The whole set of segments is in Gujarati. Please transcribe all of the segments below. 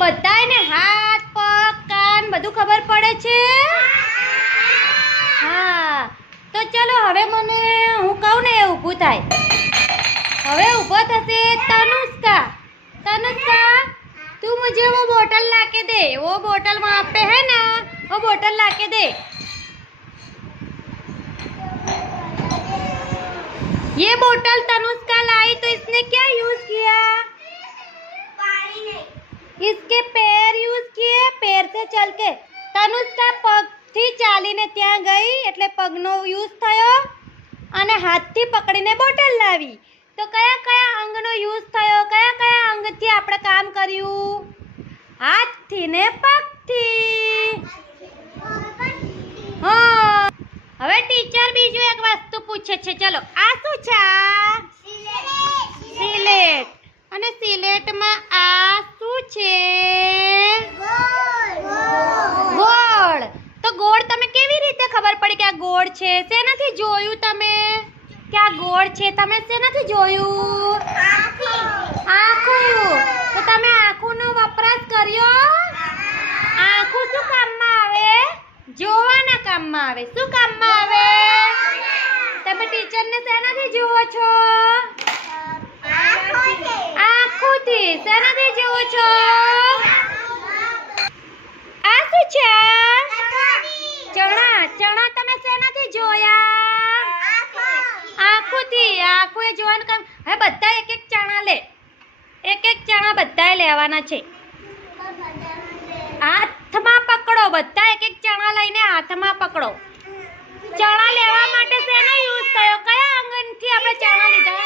બધાયને હાથ પગ કાન બધું ખબર પડે છે હા તો ચલો હવે મને હું કહું ને એ ઊભું થાય હવે ઊભો થશે तनुष्का तनुष्का तू मुझे वो बोतल ला के दे वो बोतल वहाँ पे है ना वो बोतल ला के दे ये बोतल तनुष्का लाई तो इसने क्या यूज किया इसके પેર યુઝ किए पैर से चल के। તનુષ્કા પગથી ચાલીને ત્યાં ગઈ એટલે પગનો યુઝ થયો અને હાથથી પકડીને બોટલ લાવી. તો કયા કયા અંગનો યુઝ થયો? કયા કયા અંગથી આપણે કામ કર્યું? હાથથી ને પગથી. હા. હવે ટીચર બીજું એક વસ્તુ પૂછે છે. ચલો આ શું છે? સિલેટ અને સિલેટમાં આ શું છે? ગોળ. તો ગોળ તમે કેવી રીતે ખબર પડી કે આ ગોળ છે? શેનાથી જોયું તમે? કે આ ગોળ છે? તમે શેનાથી જોયું? આખું. તો તમે આખુંનો વપરાશ કર્યો? આખું શું કામમાં આવે? જોવાના કામમાં આવે. શું કામમાં આવે? તમે ટીચરને શેનાથી જુઓ છો. આંખોથી શેનાથી જુઓ છો? આ શું છે? ચણા ચણા તમે શેનાથી જોયા? આંખોથી, આંખોએ જોવાનું કામ. હવે બધા એક એક ચણા લે. એક એક ચણા બધાએ લેવાના છે. હાથમાં પકડો, બધા એક એક ચણા લઈને હાથમાં પકડો. ચણા લેવા માટે શેનો યુઝ થયો કયા આંગણથી આપણે ચણા લીધા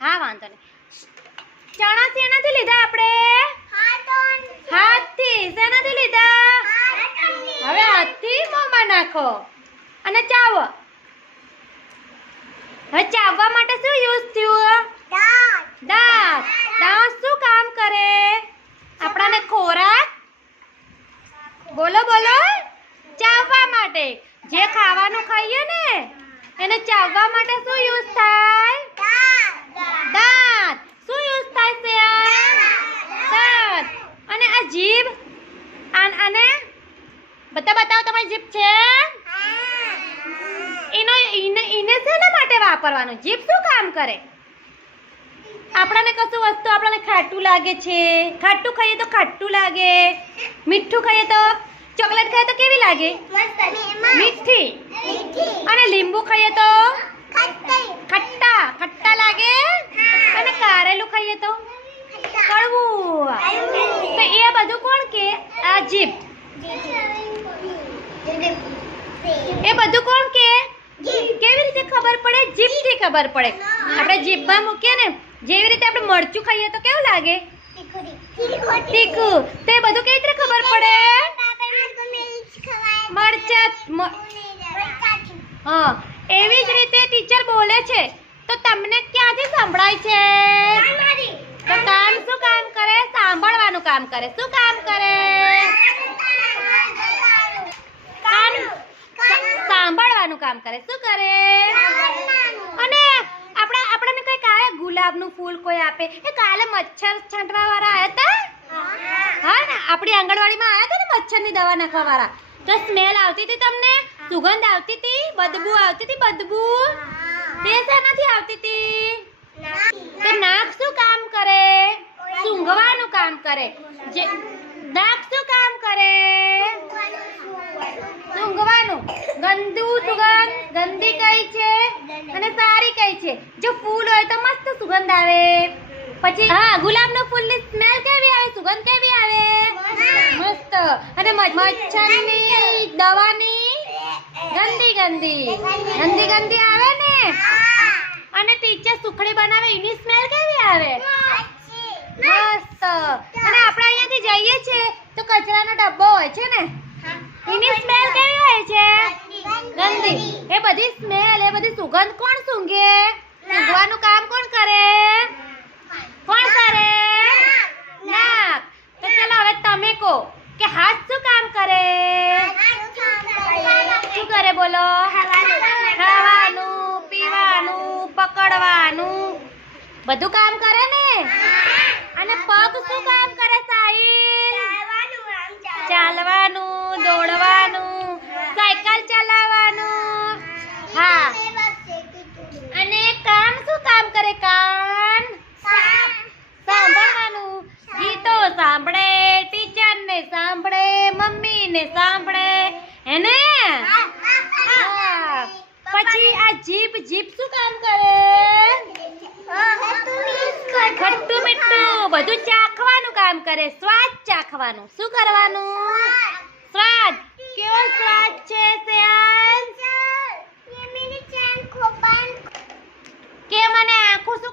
હા વાંધો નહીં ચણા શેનાથી લીધા આપણે હાથથી શેનાથી લીધા હવે હાથથી મોંમાં નાખો અને ચાવો. હવે ચાવવા માટે શું યુઝ થયું દાંત દાંત શું કામ કરે? આપણાને ખોરાક? બોલો બોલો. ચાવવા માટે. જે ખાવાનું ખાઈએ ને એને ચાવવા માટે શું યુઝ થાય દાંત શું યુઝ થાય છે આ દાંત અને આ જીભ આન આને બધા બતાવો તમારી જીભ છે એનો ઈને ઈને શેના માટે વાપરવાનું. જીભ શું કામ કરે? આપણને કશું વસ્તુ આપણને ખાટું લાગે છે? ખાટું ખાઈએ તો ખાટું લાગે. મીઠું ખાઈએ તો ચોકલેટ ખાઈએ તો કેવી લાગે? મીઠી. અને લીંબુ ખાઈએ તો? ખટ્ટા. ખટ્ટા લાગે? અને કારેલું ખાઈએ તો? કડવું. તો એ બધું કોણ કે? આ જીભ. એ બધું કોણ ખબર પડે, જીભથી ખબર પડે. આપણે જીભમાં મૂકીએ ને, જેવી રીતે આપણે મરચું ખાઈએ તો કેવું લાગે? તીખું. તે બધું કેવી રીતે ખબર પડે? મરચા હા, એવી જ રીતે ટીચર બોલે છે. તો તમને ક્યાંથી સંભળાય છે? તો કામ શું કામ કરે? સાંભળવાનું કામ કરે. શું કામ કરે? કાન. સાંભળવાનું કામ કરે. શું કરે? અને આપણે, આપણને કઈ કાલે ગુલાબનું ફૂલ કોઈ આપે? એ કાલે મચ્છર છાંટવા વાળા આવ્યા હતા હા ને, આપણી આંગણવાડીમાં આવ્યા હતા ને મચ્છરની દવા નાખવા વાળા તો સ્મેલ આવતી હતી તમને? સુગંધ આવતી હતી? બદબુ આવતી હતી? બદબુ? તે શેનાથી આવતી હતી? તો નાક શું કામ કરે? સૂંઘવાનું કામ કરે. જે, નાક શું કામ કરે સૂંઘવાનું ગંદુ સુગંધ, ગંદી કઈ છે? અને સારી કઈ છે? જો ફૂલ હોય તો મસ્ત સુગંધ આવે. પછી, હા, ગુલાબનું ફૂલની સ્મેલ કેવી આવે? સુગંધ કેવી આવે? મસ્ત. અને મચ્છરની દવાની ગંદી ગંદી. ગંદી ગંદી આવે ને? અને ટીચર સુખડી બનાવે, એની સ્મેલ કેવી આવે? મસ્ત. અને આપણે અહીંયાથી જઈએ છે તો કચરાનો ડબ્બો હોય છે ને? એની સ્મેલ કેવી હોય છે? બધી સ્મેલ એ બધી સુગંધ કોણ સૂંઘે? સૂંઘવાનું કામ કોણ કરે? કોણ કરે? નાક. તો ચલો હવે તમે કહો કે હાથ શું કામ કરે? શું કરે બોલો? ખાવાનું પીવાનું પકડવાનું. બધું કામ કરે ને? અને પગ શું કામ કરે સાહેબ ચાલ કામ કરે, સ્વાદ ચાખવાનું. શું કરવાનું? સ્વાદ. કેવો સ્વાદ છે શ્યાન કે મને આખું શું